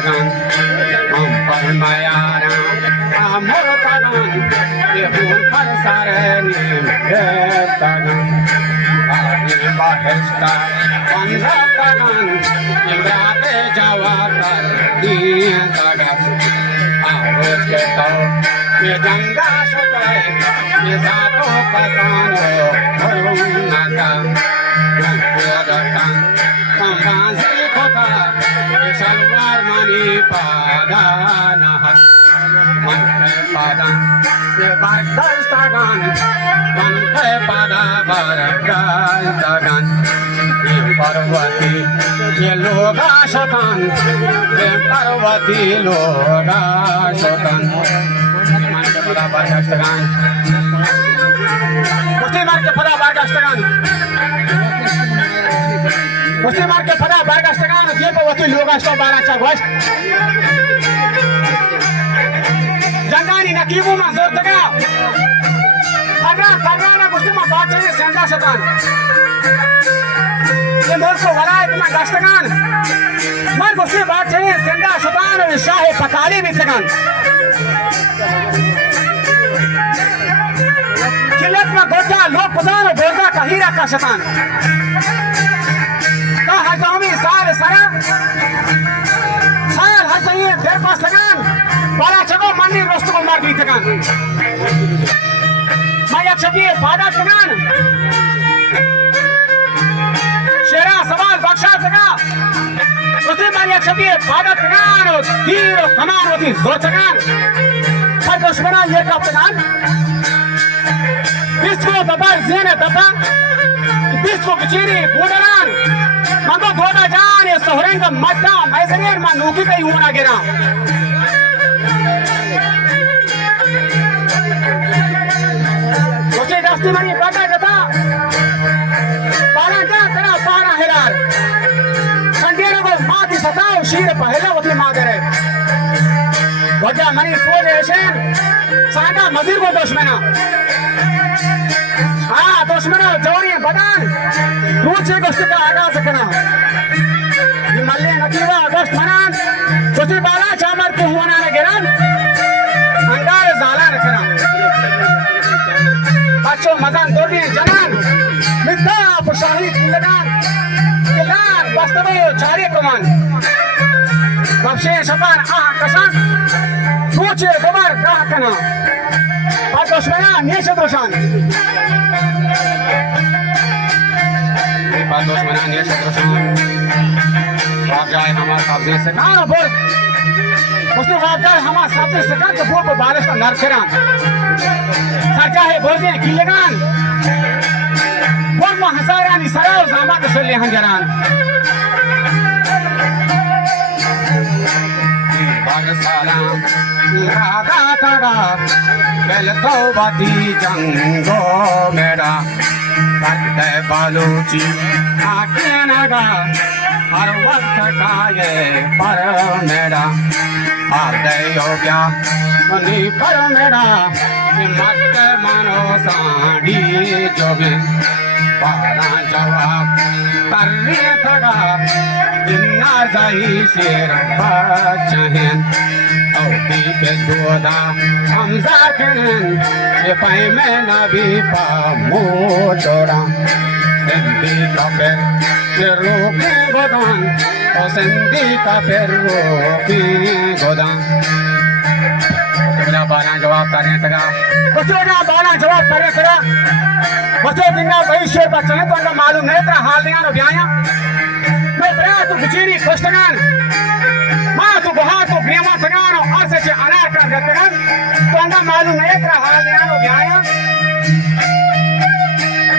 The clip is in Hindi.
तगन हम पर मायारा मोर तगन ये फूल पर सारे नीम तगन आगे बाहेस्ता पंजा तगन इमराते जावा कर दिए तगन आरोज के तो ये गंगा सुताए ये जातो पसानो करुणा Gangguan pembansi kota Salwar mani padana Mante padang Bardastagan Mante pada bardastagan Ye Parvati Ye loga shatan Ye Parvati loga shatan Mante pada bardastagan Musti marke pada bardastagan Musti marke pada bardastagan Ye Parvati loga shatan baracha gosh Jangani nakibu mazor taga Tagana musti ma bacha ye senda shatan Ye morko walayat ma gashtagan Man musti bacha ye senda shatan Shahe patali bitagan Kilat ma goja lok kudan goja kahira ka shatan Ta hajami sal sara Sal hajaye derpa sagan Para chago mandi rostu ko mar bitagan Maya chabi pada tagan Shera sawal baksha taga Usti maya chabi pada tagan Tiro kaman oti zor tagan Par dushmana ye kap tagan Bisko babar zene dapa Bisko bichiri budaran Mando doda jaan ye sohrenga madda Maizaner man nuki kai una gira Usti dasti mani pada jata Para ja tera para hirar Sandira ko maati satao shir pahela wati maadare Wajah mani soje eshen Sada mazir ko dushmana हाँ दुश्मन जोड़ी बदान पूछे गोश्त का आगाज करना ये मल्ले नकीवा गोश्त मनान सोची बाला चामर के हुआ ना गिरान अंगार ज़ाला रखना बच्चों मजान दौड़िए जनान मित्ता पुशाही किलदान किलान वास्तवे चारी कमान बख्शे शपान आह कशान पूछे गुमार गाह करना और दुश्मना नीचे दुशान Pak Dosmana ini seterusnya Wajah hama sabzi sekan Bol Musti wajah hama sabzi sekan To bol baris ka nar keran Sarja hai bol diye gilegan Bol ma hasarani sarao zamat usulli hanjaran Bag salam Raga taga Bel tawbati jango mera करते बालूची आके नगा हर वक्त का ये पर मेरा आते हो गया मनी पर मेरा मत मानो साड़ी जोगे पारा जवाब करने थका इन्ना जाही शेर बचहन औती के दोदा हम जाकरन ये पाई में नबी पा मोटोरा सिंधी का फिर ये रोके गोदान ओ सिंधी का फिर रोके गोदान मेरा बाला जवाब करने तका बच्चों ना बाला जवाब करने तका बच्चों दिन वही शेर बच्चे हैं तो उनका मालूम नहीं तेरा हाल दिया ना ब्याया मैं बड़ा तू बिचीरी कष्टगान माँ तू बहुत तू प्रेमा तगान और से अनार का गतगान तो उनका मालूम नहीं तेरा हाल दिया ना ब्याया